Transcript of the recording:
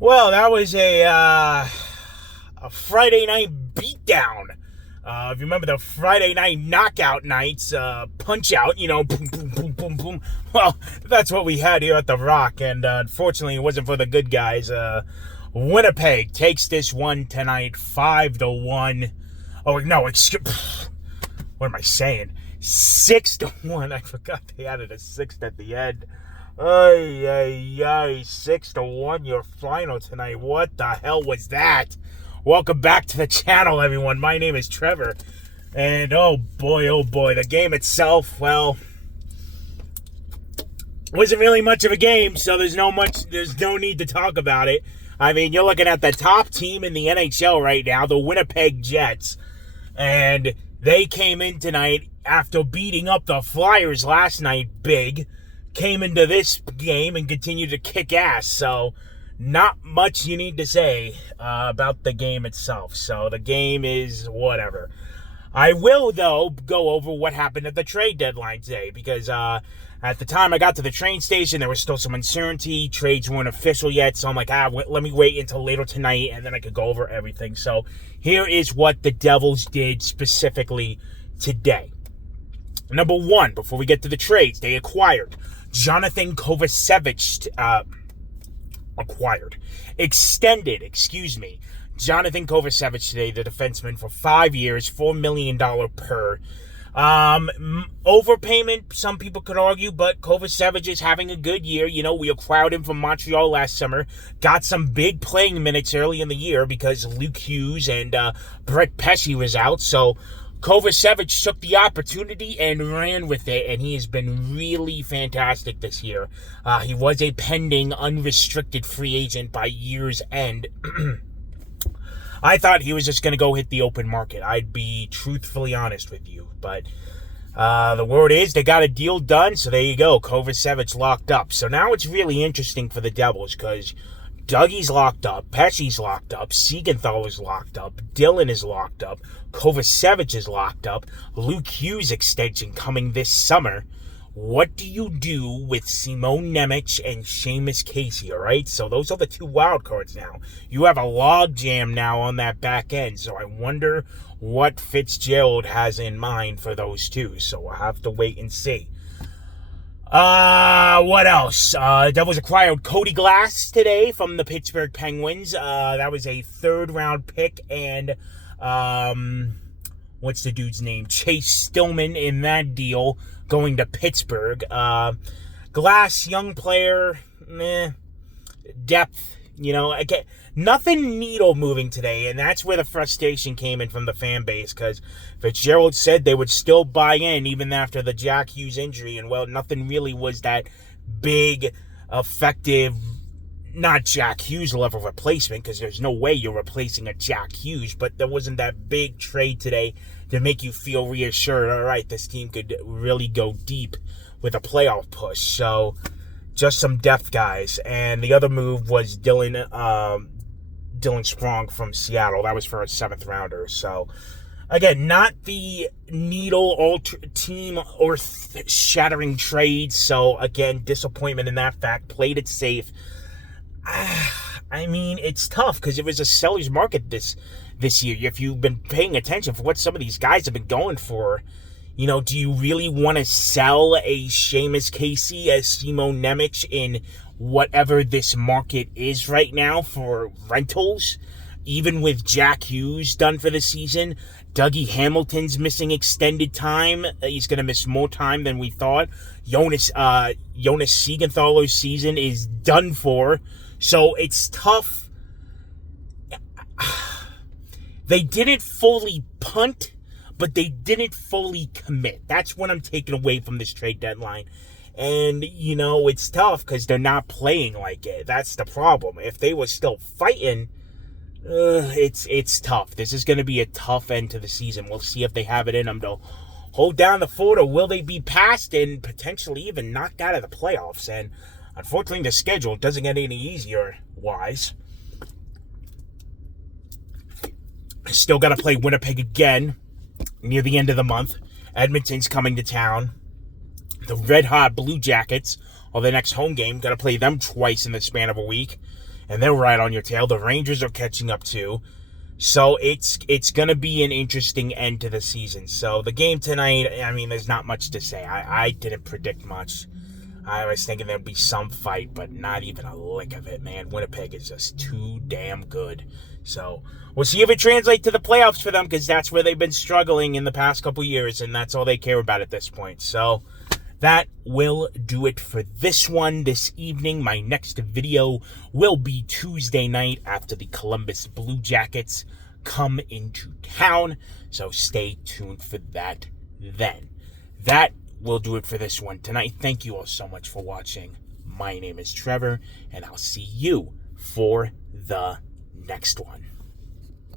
Well, that was a Friday night beatdown. If you remember the Friday night knockout nights, punch out, boom, boom, boom, boom, boom. Well, that's what we had here at The Rock, and unfortunately, it wasn't for the good guys. Winnipeg takes this one tonight, 5-1. Oh no, what am I saying? 6-1. I forgot they added a sixth at the end. Ay, ay, ay, 6-1, your final tonight. What the hell was that? Welcome back to the channel, everyone. My name is Trevor. And oh boy, the game itself, well, wasn't really much of a game, so there's no need to talk about it. I mean, you're looking at the top team in the NHL right now, the Winnipeg Jets. And they came in tonight after beating up the Flyers last night big. Came into this game and continued to kick ass. So, not much you need to say about the game itself. So, the game is whatever. I will, though, go over what happened at the trade deadline today. Because at the time I got to the train station, there was still some uncertainty. Trades weren't official yet. So, I'm like, let me wait until later tonight. And then I could go over everything. So, here is what the Devils did specifically today. Number one, before we get to the trades, they acquired Jonathan Kovacevic, extended Jonathan Kovacevic today, the defenseman, for 5 years, $4 million per. Overpayment, some people could argue, but Kovacevic is having a good year. You know, we acquired him from Montreal last summer, got some big playing minutes early in the year because Luke Hughes and Brett Pesce was out, so Kovacevic took the opportunity and ran with it, and he has been really fantastic this year. He was a pending unrestricted free agent by year's end. I thought he was just going to go hit the open market. I'd be truthfully honest with you. But the word is they got a deal done, so there you go. Kovacevic locked up. So now it's really interesting for the Devils because Dougie's locked up, Pesce's locked up, Siegenthaler's locked up, Dylan is locked up, Kovacevic is locked up, Luke Hughes extension coming this summer. What do you do with Simon Nemec and Seamus Casey, all right? So those are the two wild cards now. You have a log jam now on that back end, so I wonder what Fitzgerald has in mind for those two. So we'll have to wait and see. What else? Devils acquired Cody Glass today from the Pittsburgh Penguins. That was a third-round pick, and, what's the dude's name? Chase Stillman in that deal going to Pittsburgh. Glass, young player, depth, again, nothing needle moving today, and that's where the frustration came in from the fan base, because Fitzgerald said they would still buy in even after the Jack Hughes injury, and well, nothing really was that big, effective, not Jack Hughes level replacement, because there's no way you're replacing a Jack Hughes, but there wasn't that big trade today to make you feel reassured, all right, this team could really go deep with a playoff push. So just some depth guys. And the other move was Dylan Sprong from Seattle. That was for a 7th rounder. So again, not the needle team or shattering trade. So again, disappointment in that fact. Played it safe. I mean, it's tough because it was a seller's market this year. If you've been paying attention for what some of these guys have been going for, do you really want to sell a Seamus Casey, a Simon Nemec in whatever this market is right now for rentals? Even with Jack Hughes done for the season, Dougie Hamilton's missing extended time. He's going to miss more time than we thought. Jonas Siegenthaler's season is done for. So it's tough. They didn't fully punt, but they didn't fully commit. That's what I'm taking away from this trade deadline. And, it's tough because they're not playing like it. That's the problem. If they were still fighting, it's tough. This is going to be a tough end to the season. We'll see if they have it in them to hold down the fort, or will they be passed and potentially even knocked out of the playoffs. And unfortunately, the schedule doesn't get any easier-wise. Still got to play Winnipeg again near the end of the month. Edmonton's coming to town. The red-hot Blue Jackets are the next home game. Got to play them twice in the span of a week. and they're right on your tail. The Rangers are catching up too. So it's going to be an interesting end to the season. So the game tonight, I mean, there's not much to say. I didn't predict much. I was thinking there'd be some fight, but not even a lick of it, man. Winnipeg is just too damn good. So we'll see if it translates to the playoffs for them, because that's where they've been struggling in the past couple years, and that's all they care about at this point. So that will do it for this one this evening. My next video will be Tuesday night after the Columbus Blue Jackets come into town. So stay tuned for that then. That will do it for this one tonight. Thank you all so much for watching. My name is Trevor, and I'll see you for the next one.